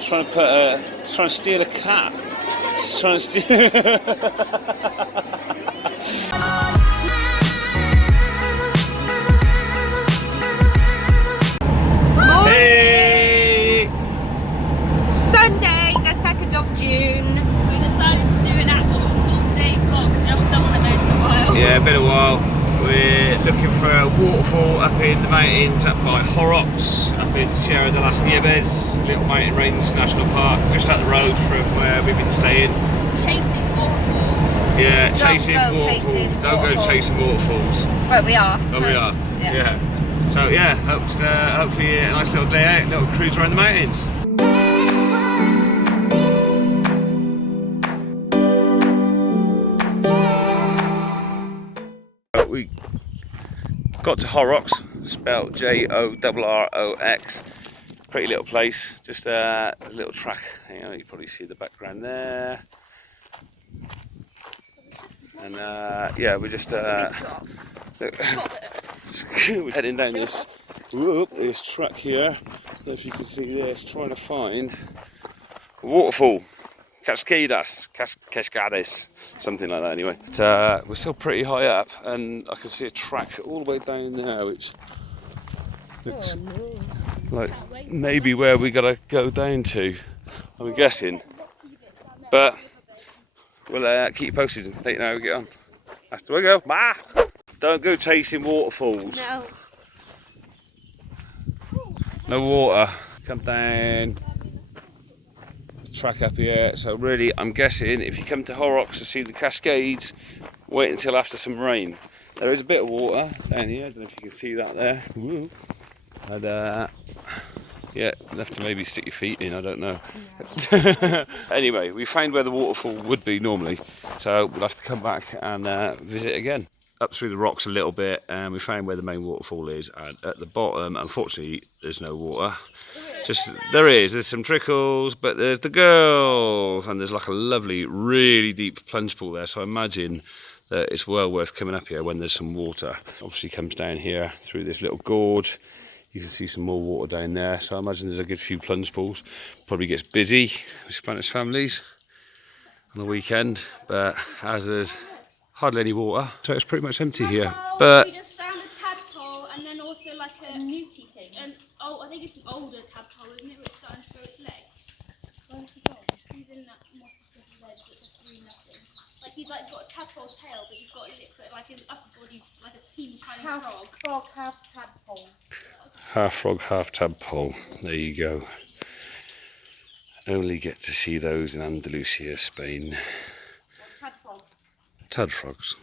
Someone's trying to trying to steal a cat. She's trying to steal. Hey! Sunday, the 2nd of June. We decided to do an actual full day vlog because we haven't done one of those in a while. Yeah, been a while. We're looking for a waterfall up in the mountains, up by Horrocks, up in Sierra de las Nieves, little mountain range national park, just up the road from where we've been staying. Chasing waterfalls. Yeah, chasing Don't go waterfalls. chasing Don't go waterfalls. chasing waterfalls. Well, we are. But we are. Yeah. So yeah, hopefully a nice little day out, little cruise around the mountains. We got to Horrocks, spelled Jorrox. Pretty little place, just a little track. You know, you can probably see the background there. And yeah, we're just we're heading down this track here. I don't know if you can see this, trying to find a waterfall. Cascades, something like that anyway. But, we're still pretty high up and I can see a track all the way down there which looks like maybe where we gotta go down to, I'm guessing. But we'll keep you posted and let you know how we get on. That's the way we go. Bye! Don't go chasing waterfalls. No. No water. Come down. Track up here, so really I'm guessing if you come to Horrocks to see the Cascades, wait until after some rain. There is a bit of water down here, I don't know if you can see that there. Woo. And yeah, enough to maybe stick your feet in, I don't know. No. Anyway, we found where the waterfall would be normally, so we'll have to come back and visit again. Up through the rocks a little bit and we found where the main waterfall is, and at the bottom unfortunately there's no water. There's some trickles, but there's the girls, and there's like a lovely, really deep plunge pool there. So I imagine that it's well worth coming up here when there's some water. Obviously comes down here through this little gorge. You can see some more water down there. So I imagine there's a good few plunge pools. Probably gets busy with Spanish families on the weekend, but as there's hardly any water, so it's pretty much empty here. But we just found a tadpole and then also like a newty thing. And I think it's an older tadpole, isn't it? Where it's starting to grow its legs. Where's he gone? He's in that mossy stuff of legs, so it's like green nothing. Like he's like got a tadpole tail, but he's got a little bit like his upper body's like a teeny tiny frog. Frog, half tadpole. half frog, half tadpole. There you go. Only get to see those in Andalusia, Spain. Tadpole. Tad frogs.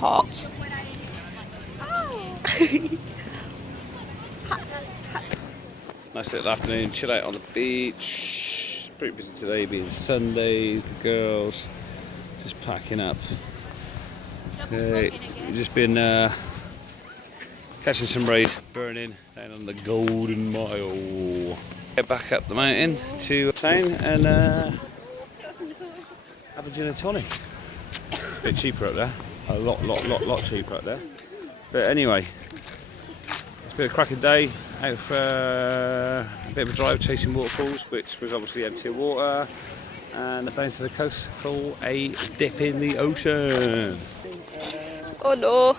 Hot. Nice little afternoon, chill out on the beach. Pretty busy today, being Sunday. The girls just packing up. We've just been catching some rays, burning down on the Golden Mile. Get back up the mountain to town and have a gin and tonic. A bit cheaper up there. A lot cheaper up there. But anyway, it's been a cracking day out for a bit of a drive chasing waterfalls, which was obviously empty of water, and down to the coast for a dip in the ocean. Oh no.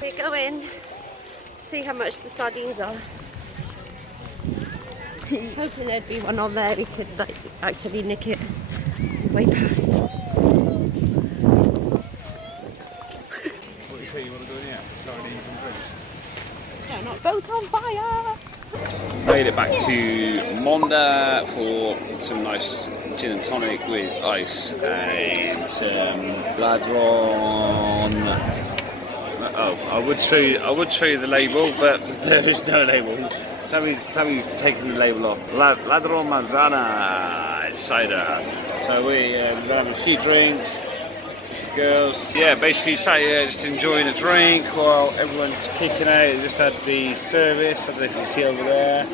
We're going to see how much the sardines are. I was hoping there'd be one on there we could like actually nick it way past. What do you say, you want to go in here? Sardines and drinks? No, not boat on fire! Made it back to Monda for some nice gin and tonic with ice and some Ladron. Oh, I would show you the label, but there is no label. Sammy's taken the label off. Ladron Manzana cider. So we're gonna have a few drinks, Girls. Yeah, basically sat here just enjoying a drink while everyone's kicking out. Just had the service, I don't know if you can see over there.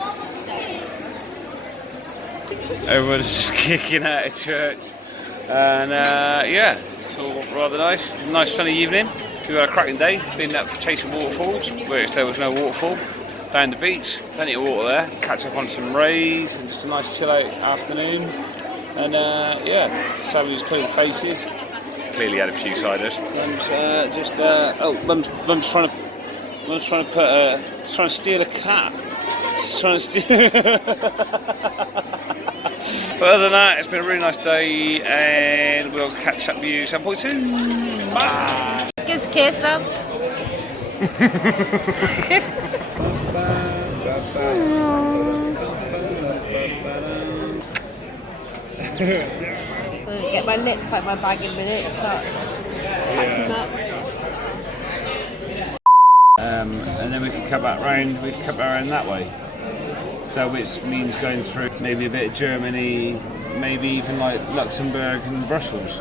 Everyone's just kicking out of church. And yeah, it's all rather nice. Nice sunny evening. We've had a cracking day. Been up chasing waterfalls, which there was no waterfall. Down the beach, plenty of water there. Catch up on some rays and just a nice chill out afternoon. And yeah, Sally's putting faces. Clearly had a few ciders. Mum's trying to steal a cat. She's trying to steal. But other than that, it's been a really nice day, and we'll catch up with you some point soon. Bye. Kiss, kiss, love. I'm gonna get my lips out my bag in a minute and start catching up. And then we can cut back round. We can cut back around that way. So which means going through maybe a bit of Germany, maybe even like Luxembourg and Brussels.